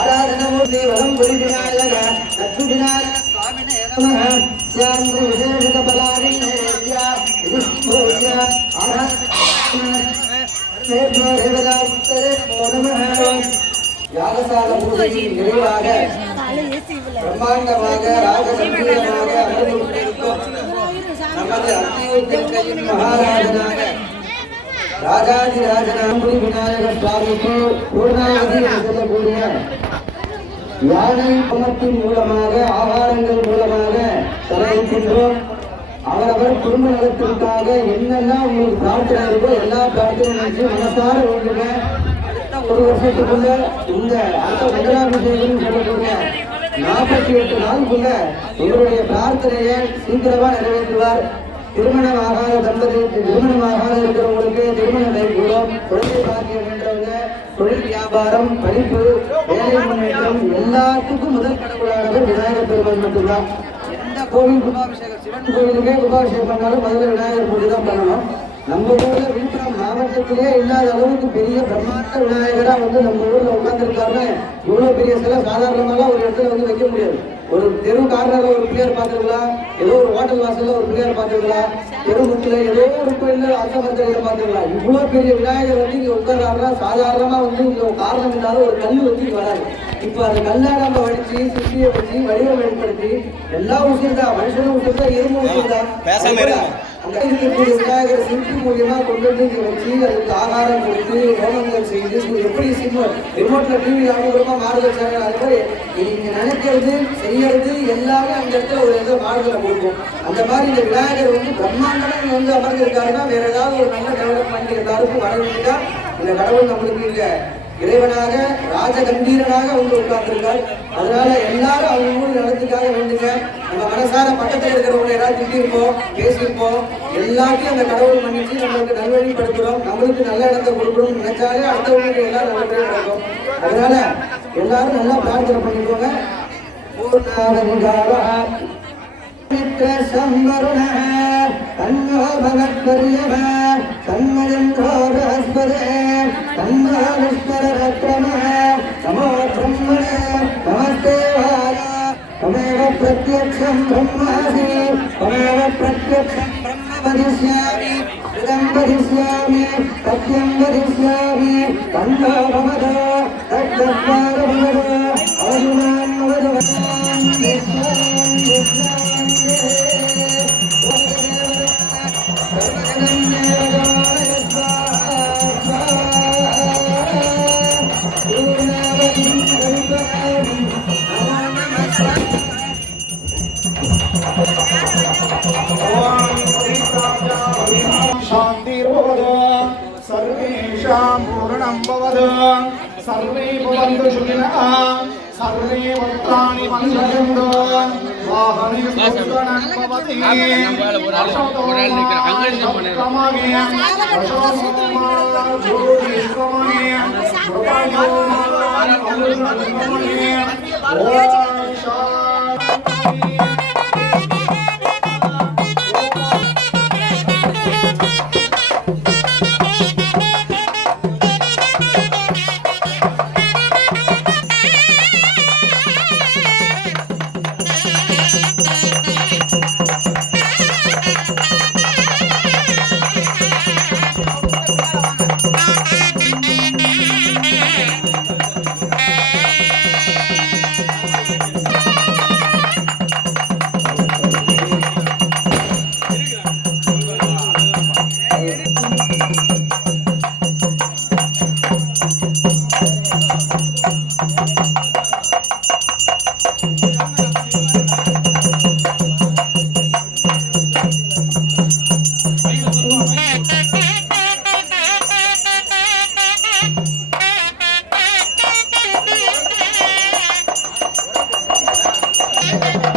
ஆராதனமூர்த்தி வலம் புரி விநாயக லட்சுமி விநாயக சுவாமினே நமः ஸ்யாம் விசேஷ பலாரி யாகசால பூஜையின் நிறைவாக பிரம்மாண்டமாக ராஜகம்பீரமாக அனுபவித்திருக்கும் நமது அத்தியுத்தின் மகாராஜனாக ராஜாதிராஜனாம்புரி விநாயக சுவாமிக்கு பூர்ணாவதி செல்லக்கூடிய யானை பணத்தின் மூலமாக ஆகாரங்கள் மூலமாக தலையிடுகின்றோம். அவரவர் குடும்ப நலத்திற்காக என்னெல்லாம் உங்களுக்கு பிரார்த்தனை இருக்கோ எல்லா பிரார்த்தனை நினைச்சு மனசார வேண்டுங்க. அடுத்த ஒரு வருஷத்துக்குள்ள இந்த அடுத்த மங்களாபிஷேகம் சொல்லக்கூடிய 48 நாளுக்குள்ள உங்களுடைய பிரார்த்தனையை சீக்கிரமா நிறைவேற்றுவார். திருமணமாகாத தம்பதிக்கு திருமணமாகாத இருக்கிறவங்களுக்கு திருமணம் கைகூடும். குழந்தை பாக்கியம் என்றவங்க தொழில் வியாபாரம் படிப்பு வேலை முன்னேற்றம் எல்லாத்துக்கும் முதல் கடவுளானவர் விநாயகர் பெருமாள் மட்டும்தான். எந்த கோவில் கும்பாபிஷேகம் சிவன் கோவிலுக்கே கும்பாபிஷேகம் பண்ணாலும் முதல்ல விநாயகர் பூஜை தான் பண்ணணும். நம்ம ஊர்ல விழுப்புரம் மாவட்டத்திலே இல்லாத அளவுக்கு பெரிய பிரம்மாண்ட விநாயகரா நம்ம ஊர்ல உட்கார்ந்துருக்காருன்னு இவ்வளவு பெரிய சிலை சாதாரணமாலாம் ஒரு இடத்துல வைக்க முடியாது. ஒரு தெரு கார்னர்ல ஒரு பிள்ளையார் பார்த்துருக்கலாம், ஏதோ ஒரு ஹோட்டல் வாசல்ல ஒரு பிள்ளையார் பார்த்துருக்கலாம், தெருமுத்துல ஏதோ ஒரு கோயில்ல அர்த்தமர்த்தனையில பார்த்துருக்கலாம். இவ்வளவு பெரிய விநாயகர் இங்க உட்கார்றாருன்னா சாதாரணமா இங்க காரணம் இல்லாத ஒரு கல் இங்க வராது. இப்ப அந்த கல்லை நம்ம வடிச்சு சுத்தியை வச்சு வடிவம் ஏற்படுத்தி எல்லா உசுர் தான், மனுஷனும் உசுர் தான், எறும்பு உசுர் தான். அந்த இருக்கக்கூடிய விநாயகர் சிற்பி மூலியமா கொண்டு இங்க வச்சு அதுக்கு ஆகாரம் கொடுத்து ஹோமங்கள் செய்து எப்படி ரிமோட்ல டிவி அனுபவமா மாறுதல் சேனல் அது மாதிரி நீங்க நினைக்கிறது செய்யறது எல்லாமே அந்த இடத்துல ஒரு இடத்துல மாறுதலை கொடுக்கும். அந்த மாதிரி இந்த விநாயகர் பிரம்மாண்டமா இங்க அமர்ந்திருக்காருன்னா வேற ஏதாவது ஒரு நல்ல டெவலப்மெண்ட் எல்லாருக்கும் வர வேண்டியதா இந்த கடவுள் நம்மளுக்கு இங்க இறைவனாக ராஜகம்பீரனாக உட்கார்ந்திருக்கார். அதனால எல்லாரும் அவங்க ஊர் நலத்துக்காக வேண்டுங்க. நம்ம மனசார பக்கத்தில் இருக்கிறவங்க யாராவது திட்டிருப்போம் பேசியிருப்போம் எல்லாத்தையும் அந்த கடவுள் மன்னிச்சு நம்மளுக்கு நல்வழிப்படுத்துறோம். நம்மளுக்கு நல்ல இடத்தை கொடுக்கணும் நினைச்சாலே அடுத்தவங்களுக்கு எல்லாரும் நல்லபடியா நடக்கும். அதனால எல்லாரும் நல்லா பிரார்த்தனை பண்ணிக்கோங்க. தன்னோ பகத்பரியம தன்மயந்தோ பரஸ்பரே தன்னோ விஸ்வரக்ரம நமோ பிரம்மணே நமஸ்தே வாய தமேவ பிரத்யக்ஷம் பிரம்மாசி தமேவ பிரத்யக்ஷம் பிரம்ம வதிஷ்யாமி இதம் வதிஷ்யாமி சத்யம் வதிஷ்யாமி தன்னோ பவதோ தத்வார பவதோ அர்ஜுனான் வதவதாம் விஸ்வாம் விஸ்வாம் सर्वेषां पूर्णं भवतु सर्वे भवन्तु सुखिनः सर्वे वक्त्राणि मन्त्रयन्तु वाहने सुखनं भवति Thank you.